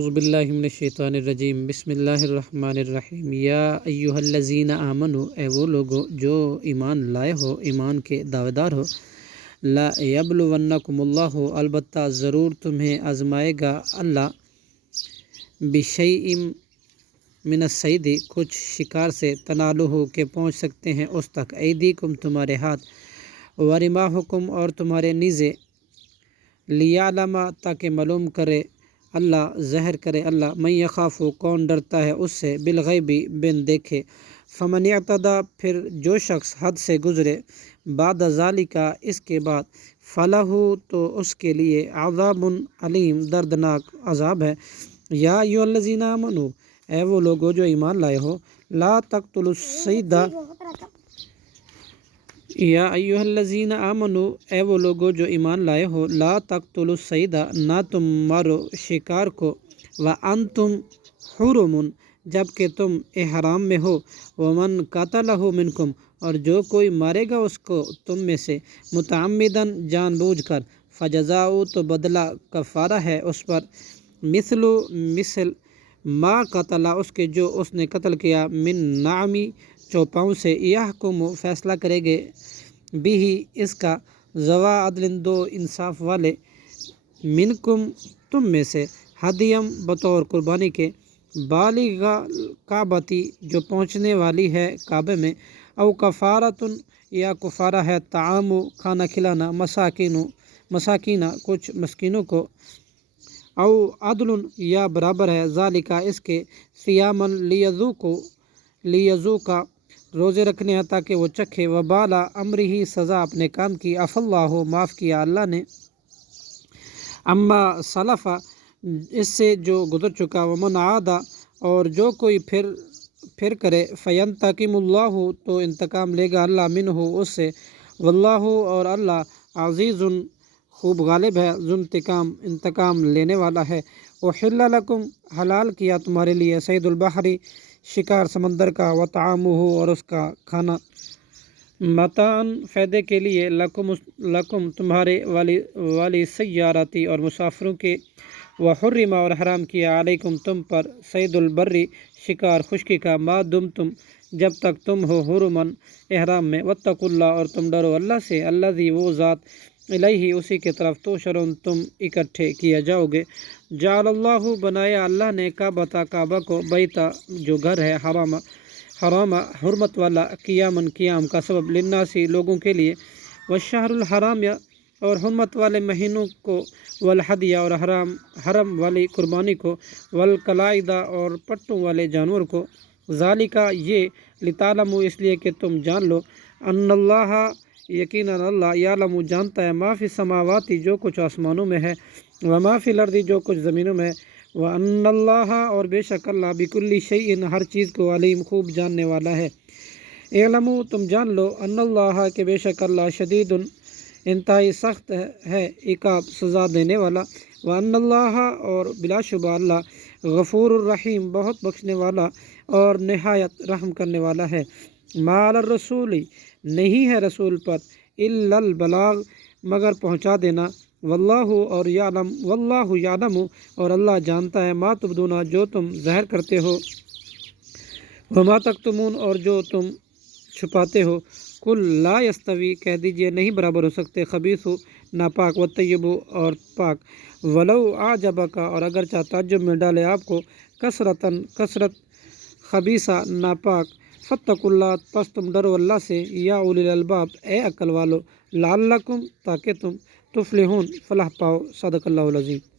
اعوذ باللہ من الشیطان الرجیم بسم اللہ الرحمن الرحیم یا ایہا الذین آمنوا اے وہ لوگو جو ایمان لائے ہو، ایمان کے دعوے دار ہو، لا یبلونکم اللہ البتہ ضرور تمہیں آزمائے گا اللہ، بشیء من الصید کچھ شکار سے، تنالہ کہ پہنچ سکتے ہیں اس تک، ایدیکم تمہارے ہاتھ، ورماحکم اور تمہارے نیزے، لیعلم تاکہ معلوم کرے اللہ، ظاہر کرے اللہ، من یخاف کون ڈرتا ہے اس سے، بالغیب بن دیکھے، فمن اعتدی پھر جو شخص حد سے گزرے، بعد ذالک اس کے بعد، فلہ تو اس کے لیے عذاب علیم دردناک عذاب ہے۔ یا ایھا الذین آمنوا اے وہ لوگو جو ایمان لائے ہو، لا تقتلوا الصید یا ایھا الذین آمنوا اے وہ لوگو جو ایمان لائے ہو، لا تقتلوا الصید نہ تم مارو شکار کو، وانتم حرم جبکہ تم احرام میں ہو، ومن قتلہ منکم اور جو کوئی مارے گا اس کو تم میں سے، متعمداً جان بوجھ کر، فجزاء تو بدلہ کفارہ ہے اس پر، مثل ما قتل اس کے جو اس نے قتل کیا، من نعمی چوپاؤں سے، یحکم فیصلہ کرے گے بھی اس کا، ذوا عدل دو انصاف والے، منکم تم میں سے، ہدیم بطور قربانی کے، بالغ کعبتی جو پہنچنے والی ہے کعبے میں، او کفارۃ یا کفارہ ہے، طعام کھانا کھلانا، مساکینہ کچھ مسکینوں کو، او عدل یا برابر ہے، ذالک اس کے، صیاما لیذوقا روزے رکھنے ہیں تاکہ وہ چکھے، وبال امرہ سزا اپنے کام کی، عفا اللہ معاف کیا اللہ نے، اما سلف اس سے جو گزر چکا، ومن عاد اور جو کوئی پھر کرے، فینتقم اللہ تو انتقام لے گا اللہ منہ اس سے، واللہ اور اللہ عزیز خوب غالب ہے، ذو انتقام لینے والا ہے۔ احل لکم حلال کیا تمہارے لیے، صید البحر شکار سمندر کا، وطعامہ اور اس کا کھانا، متاعًا فائدے کے لیے، لکم تمہارے والی سیارتی اور مسافروں کے، وحرم اور حرام کیا، علیکم تم پر، صید البری شکار خشکی کا، ما دمتم جب تک تم ہو حرماً احرام میں، واتقوا اللہ اور تم ڈرو اللہ سے، الذی وہ ذات، الیہ اسی کی طرف، تحشرون تم اکٹھے کیا جاؤ گے، جعل اللہ بنایا اللہ نے، کعبہ کو، بیتا جو گھر ہے، حرام حرمت والا، قیاماً قیام کا سبب، للناس لوگوں کے لیے، والشہر الحرام اور حرمت والے مہینوں کو، والہدی اور حرم والی قربانی کو، والقلائد اور پٹوں والے جانور کو، ذالک یہ، لتعلموا اس لیے کہ تم جان لو، ان اللہ یقیناً اللہ، یعلم جانتا ہے، ما فی السماوات جو کچھ آسمانوں میں ہے، وما فی الارض جو کچھ زمینوں میں ہے، وان اللہ اور بے شک اللہ، بکل شیء ہر چیز کو، علیم خوب جاننے والا ہے۔ اعلموا تم جان لو، ان اللہ کہ بے شک اللہ، شدید انتہائی سخت ہے، عقاب سزا دینے والا، وان اللہ اور بلا شبہ اللہ، غفور الرحیم بہت بخشنے والا اور نہایت رحم کرنے والا ہے۔ ما علی الرسول نہیں ہے رسول پر، الا البلاغ مگر پہنچا دینا، واللہ یعلم اور اللہ جانتا ہے، ما تبدون جو تم ظاہر کرتے ہو، وما تکتمون اور جو تم چھپاتے ہو، قل لا یستوی کہہ دیجئے نہیں برابر ہو سکتے، خبیث ناپاک، والطیب اور پاک، ولو اعجبک اور اگرچہ تعجب میں ڈالے آپ کو، کثرت خبیثہ ناپاک، فاتقوا اللہ پس تم ڈرو اللہ سے، یا اولی الالباب اے عقل والو، لعلکم تاکہ تم تفلحون فلاح پاؤ، صدق اللہ العظیم۔